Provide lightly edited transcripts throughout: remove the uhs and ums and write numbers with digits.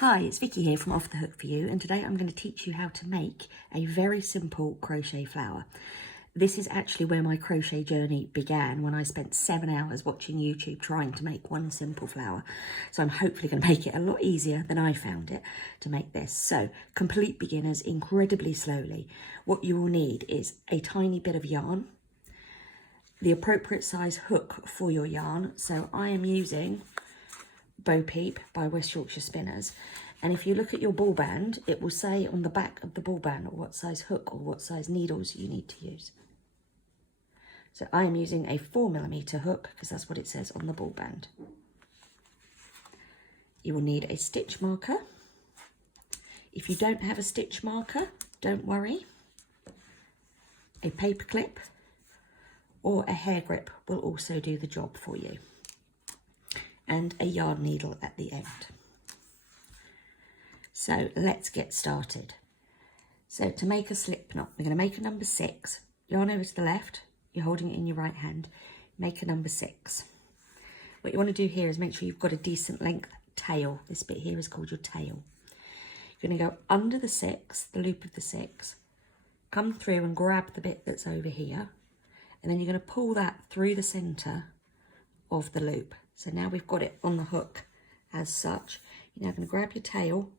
Hi, it's Vicky here from Off the Hook for You, and today I'm going to teach you how to make a very simple crochet flower. This is actually where my crochet journey began, when I spent 7 hours watching YouTube trying to make one simple flower. So I'm hopefully going to make it a lot easier than I found it to make this. So complete beginners, incredibly slowly. What you will need is a tiny bit of yarn, the appropriate size hook for your yarn. So I am using Bo Peep by West Yorkshire Spinners, and if you look at your ball band, it will say on the back of the ball band what size hook or what size needles you need to use. So I am using a 4mm hook because that's what it says on the ball band. You will need a stitch marker. If you don't have a stitch marker, don't worry. A paper clip or a hair grip will also do the job for you, and a yarn needle at the end. So let's get started. So to make a slip knot, we're going to make a number 6, yarn over to the left, you're holding it in your right hand, make a number 6. What you want to do here is make sure you've got a decent length tail. This bit here is called your tail. You're going to go under the 6, the loop of the 6, come through and grab the bit that's over here, and then you're going to pull that through the centre of the loop. So now we've got it on the hook as such. You're now going to grab your tail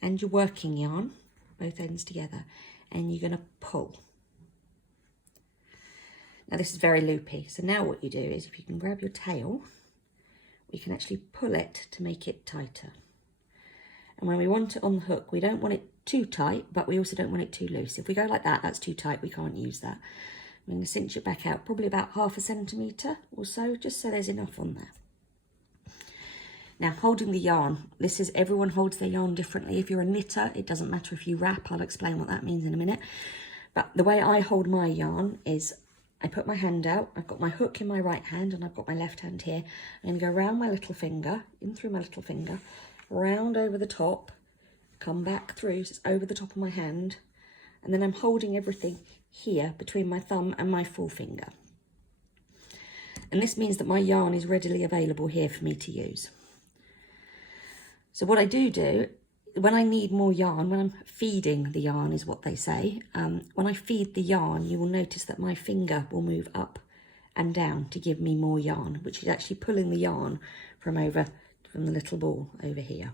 and your working yarn, both ends together, and you're going to pull. Now this is very loopy, so now what you do is, if you can grab your tail, we can actually pull it to make it tighter. And when we want it on the hook, we don't want it too tight, but we also don't want it too loose. If we go like that, that's too tight, we can't use that. I'm going to cinch it back out, probably about 1/2 centimetre or so, just so there's enough on there. Now, holding the yarn, this is, everyone holds their yarn differently. If you're a knitter, it doesn't matter if you wrap. I'll explain what that means in a minute. But the way I hold my yarn is I put my hand out, I've got my hook in my right hand and I've got my left hand here. I'm going to go around my little finger, in through my little finger, round over the top, come back through, so it's over the top of my hand, and then I'm holding everything here between my thumb and my forefinger. And this means that my yarn is readily available here for me to use. So what I do, when I need more yarn, when I'm feeding the yarn is what they say, when I feed the yarn, you will notice that my finger will move up and down to give me more yarn, which is actually pulling the yarn from the little ball over here.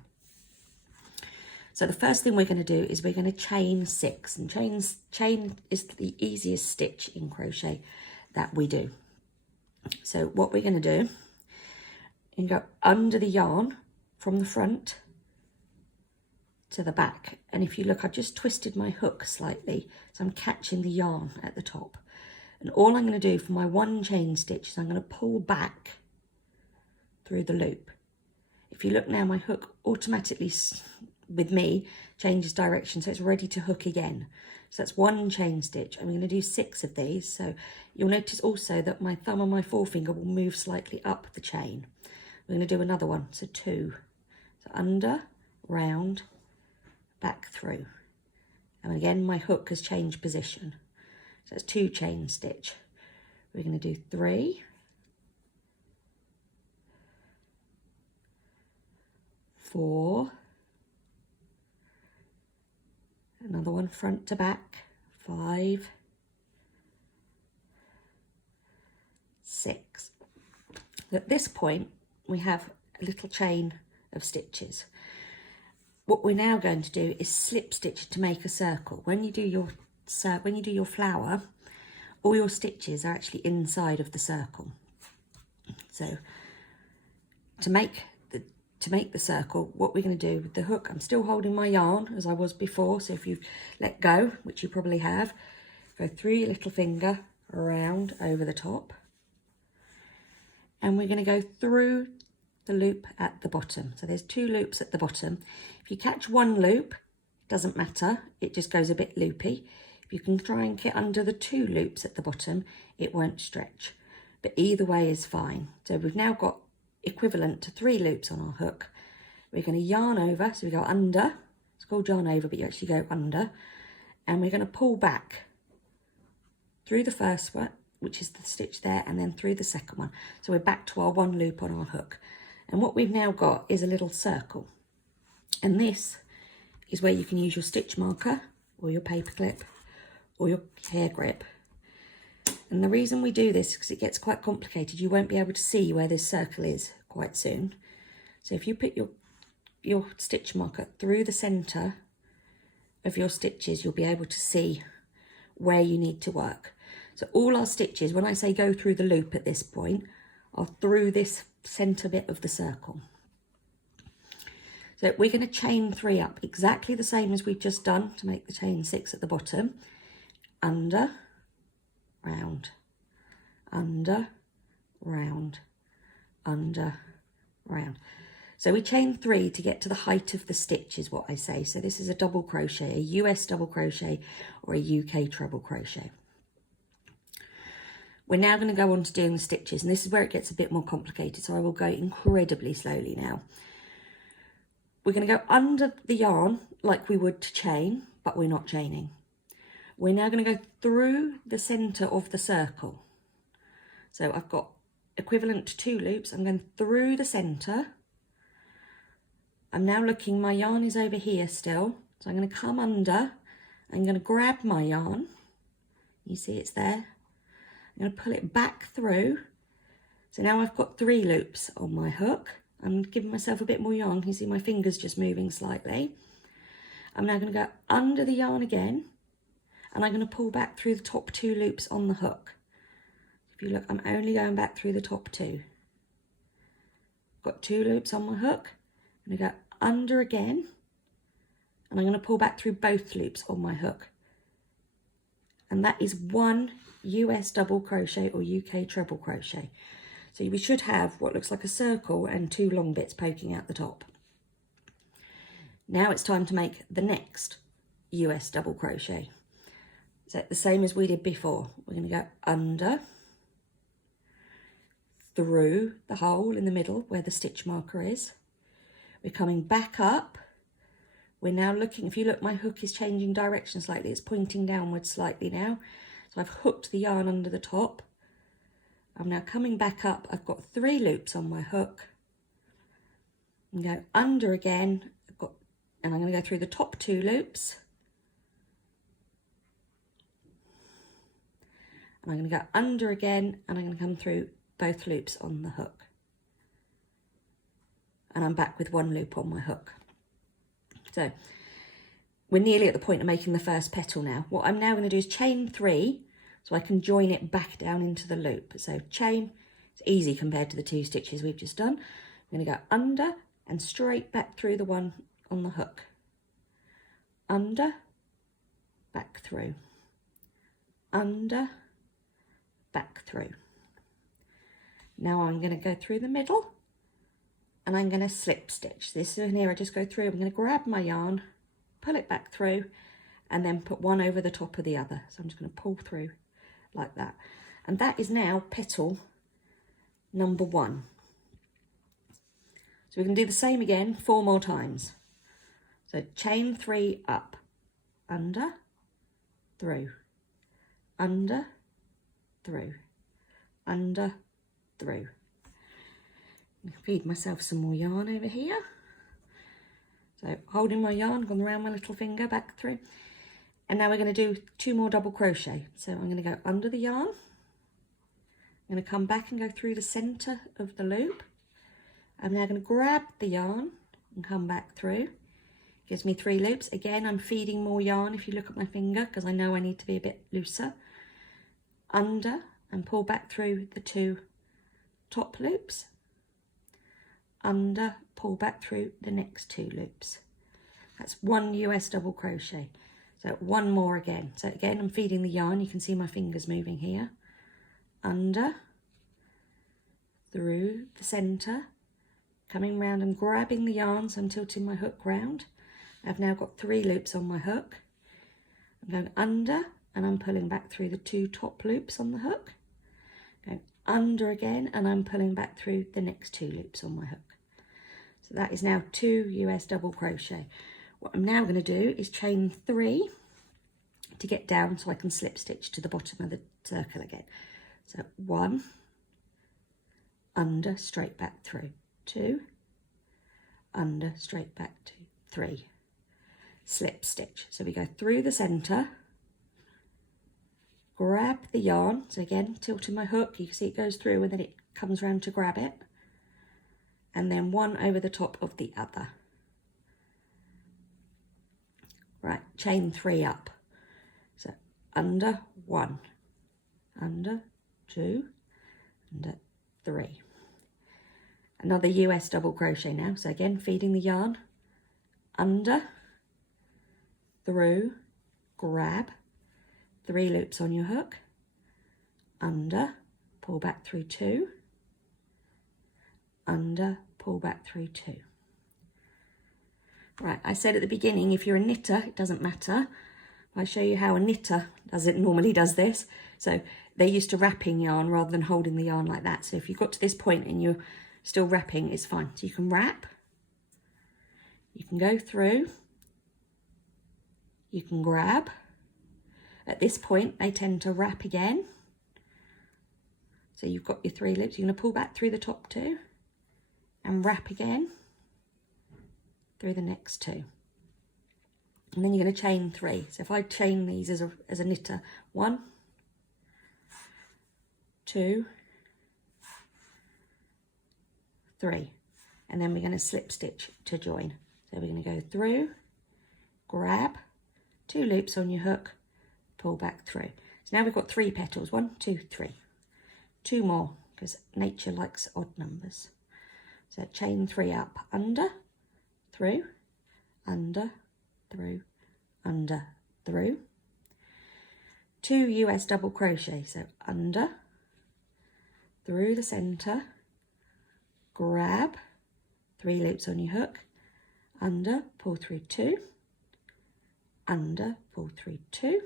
So the first thing we're going to do is we're going to chain 6, and chain is the easiest stitch in crochet that we do. So what we're going to do is go under the yarn from the front to the back, and if you look, I've just twisted my hook slightly, so I'm catching the yarn at the top. And all I'm going to do for my one chain stitch is I'm going to pull back through the loop. If you look now, my hook automatically, with me, changes direction, so it's ready to hook again. So that's one chain stitch. I'm going to do 6 of these, so you'll notice also that my thumb and my forefinger will move slightly up the chain. We're going to do another one, so 2. So under, round, back through. And again, my hook has changed position. So it's 2 chain stitch. We're going to do 3, 4, another one front to back, 5, 6. At this point, we have a little chain of stitches. What we're now going to do is slip stitch to make a circle. When you do your flower, all your stitches are actually inside of the circle. So to make the circle, what we're going to do with the hook, I'm still holding my yarn as I was before, so if you've let go, which you probably have, go through your little finger, around over the top, and we're going to go through the loop at the bottom. So there's 2 loops at the bottom. If you catch one loop, it doesn't matter, it just goes a bit loopy. If you can try and get under the 2 loops at the bottom, it won't stretch, but either way is fine. So we've now got equivalent to 3 loops on our hook. We're going to yarn over, so we go under, it's called yarn over, but you actually go under, and we're going to pull back through the first one, which is the stitch there, and then through the second one. So we're back to our 1 loop on our hook. And what we've now got is a little circle. And this is where you can use your stitch marker or your paper clip or your hair grip. And the reason we do this is because it gets quite complicated. You won't be able to see where this circle is quite soon. So if you put your stitch marker through the centre of your stitches, you'll be able to see where you need to work. So all our stitches, when I say go through the loop at this point, are through this centre bit of the circle. So we're going to chain 3 up exactly the same as we've just done to make the chain 6 at the bottom. Under, round, under, round, under, round. So we chain 3 to get to the height of the stitch is what I say. So this is a double crochet, a US double crochet or a UK treble crochet. We're now going to go on to doing the stitches, and this is where it gets a bit more complicated, so I will go incredibly slowly now. We're going to go under the yarn like we would to chain, but we're not chaining. We're now going to go through the centre of the circle. So I've got equivalent to 2 loops. I'm going through the centre. I'm now looking, my yarn is over here still. So I'm going to come under. I'm going to grab my yarn. You see it's there. I'm going to pull it back through. So now I've got 3 loops on my hook. I'm giving myself a bit more yarn. You can see my fingers just moving slightly. I'm now going to go under the yarn again, and I'm going to pull back through the top 2 loops on the hook. If you look, I'm only going back through the top 2. Got 2 loops on my hook. I'm going to go under again, and I'm going to pull back through both loops on my hook. And that is 1 US double crochet or UK treble crochet. So we should have what looks like a circle and 2 long bits poking out the top. Now it's time to make the next US double crochet. So the same as we did before. We're going to go under, through the hole in the middle where the stitch marker is. We're coming back up. We're now looking, if you look, my hook is changing direction slightly. It's pointing downwards slightly now. So I've hooked the yarn under the top. I'm now coming back up. I've got 3 loops on my hook. I'm going to go under again. And I'm going to go through the top 2 loops. And I'm going to go under again, and I'm going to come through both loops on the hook. And I'm back with 1 loop on my hook. So we're nearly at the point of making the first petal now. What I'm now going to do is chain 3 so I can join it back down into the loop. So chain, it's easy compared to the 2 stitches we've just done. I'm going to go under and straight back through the one on the hook. Under, back through. Under, back through. Now I'm going to go through the middle and I'm going to slip stitch. This is here, I just go through, I'm going to grab my yarn, pull it back through, and then put one over the top of the other. So I'm just going to pull through like that. And that is now petal number 1. So we can do the same again 4 more times. So chain 3 up, under, through, under, through, under, through. Feed myself some more yarn over here. So holding my yarn, gone around my little finger, back through. And now we're going to do 2 more double crochet. So I'm going to go under the yarn. I'm going to come back and go through the centre of the loop. I'm now going to grab the yarn and come back through. Gives me 3 loops. Again, I'm feeding more yarn if you look at my finger, because I know I need to be a bit looser. Under and pull back through the 2 top loops. Under, pull back through the next 2 loops. That's 1 US double crochet. So 1 more again. So again, I'm feeding the yarn. You can see my fingers moving here. Under, through the centre, coming round and grabbing the yarn, so I'm tilting my hook round. I've now got 3 loops on my hook. I'm going under and I'm pulling back through the 2 top loops on the hook. Going under again and I'm pulling back through the next 2 loops on my hook. So that is now 2 US double crochet. What I'm now going to do is chain 3 to get down so I can slip stitch to the bottom of the circle again. So 1, under, straight back through, 2, under, straight back 2, 3, slip stitch. So we go through the center, grab the yarn, so again tilting my hook, you can see it goes through and then it comes round to grab it, and then one over the top of the other. Right, chain 3 up, so under 1, under 2, under 3. Another US double crochet now, so again feeding the yarn, under, through, grab, 3 loops on your hook, under, pull back through 2, under, pull back through 2. Right, I said at the beginning, if you're a knitter, it doesn't matter. I'll show you how a knitter normally does this. So they're used to wrapping yarn rather than holding the yarn like that. So if you've got to this point and you're still wrapping, it's fine. So you can wrap, you can go through, you can grab. At this point, they tend to wrap again. So you've got your 3 loops. You're going to pull back through the top 2 and wrap again through the next 2. And then you're going to chain 3. So if I chain these as a knitter, 1, 2, 3, and then we're going to slip stitch to join. So we're going to go through, grab, 2 loops on your hook, pull back through. So now we've got 3 petals, 1, 2, 3. 2 more, because nature likes odd numbers. So chain 3 up, under, through, under, through, under, through. 2 US double crochet, so under, through the center, grab, 3 loops on your hook, under, pull through 2, under, pull through 2,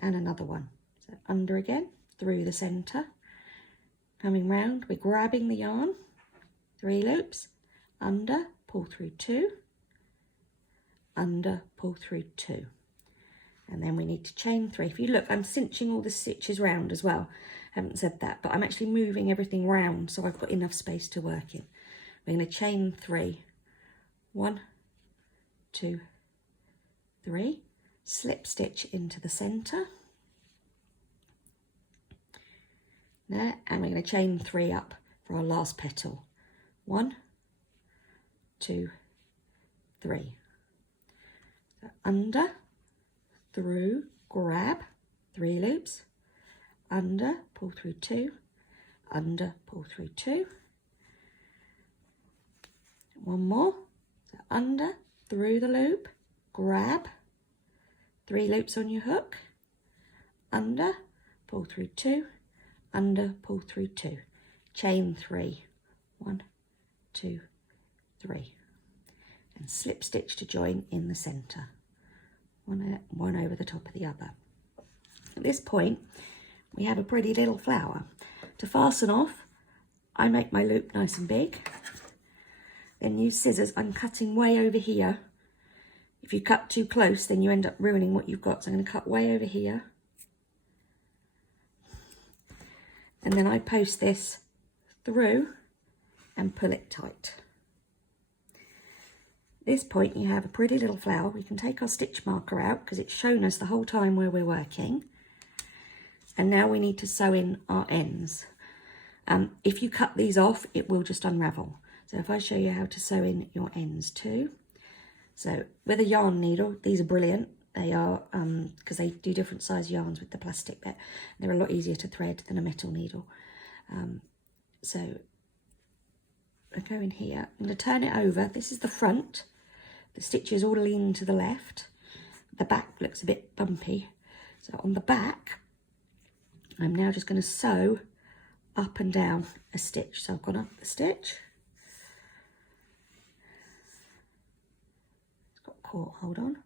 and another one. So under again, through the center, coming round, we're grabbing the yarn, 3 loops, under, pull through 2, under, pull through 2, and then we need to chain 3. If you look, I'm cinching all the stitches round as well. I haven't said that, but I'm actually moving everything round so I've got enough space to work in. We're going to chain 3, 1, 2, 3, slip stitch into the center, there, and we're going to chain 3 up for our last petal. 1, 2, 3. So under, through, grab, 3 loops, under, pull through 2, under, pull through 2. One more. So under, through the loop, grab, 3 loops on your hook, under, pull through 2, under, pull through 2, chain 3, 1, 2, 3, and slip stitch to join in the center, one over the top of the other. At this point, we have a pretty little flower. To fasten off, I make my loop nice and big, then use scissors. I'm cutting way over here. If you cut too close, then you end up ruining what you've got. So I'm going to cut way over here. And then I post this through and pull it tight. At this point, you have a pretty little flower. We can take our stitch marker out because it's shown us the whole time where we're working. And now we need to sew in our ends. If you cut these off, it will just unravel. So if I show you how to sew in your ends too. So with a yarn needle, these are brilliant. They are, because they do different size yarns with the plastic bit. They're a lot easier to thread than a metal needle. So I go in here, I'm going to turn it over. This is the front. The stitches all lean to the left. The back looks a bit bumpy. So on the back, I'm now just going to sew up and down a stitch. So I've gone up the stitch. It's got caught, hold on.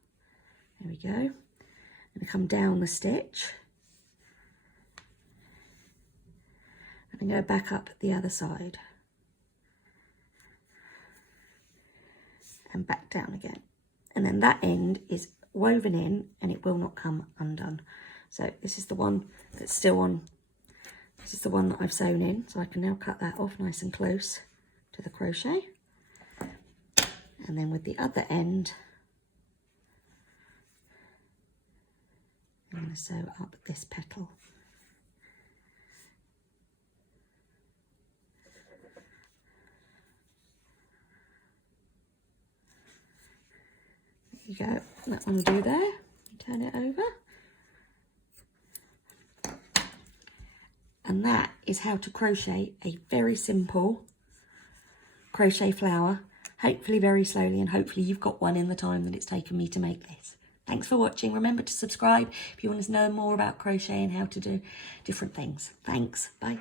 There we go. I'm going to come down the stitch. And go back up the other side. And back down again. And then that end is woven in and it will not come undone. So this is the one that's still on. This is the one that I've sewn in. So I can now cut that off nice and close to the crochet. And then with the other end, I'm going to sew up this petal. There you go, that one will do there. Turn it over. And that is how to crochet a very simple crochet flower, hopefully very slowly, and hopefully you've got one in the time that it's taken me to make this. Thanks for watching. Remember to subscribe if you want to know more about crochet and how to do different things. Thanks. Bye.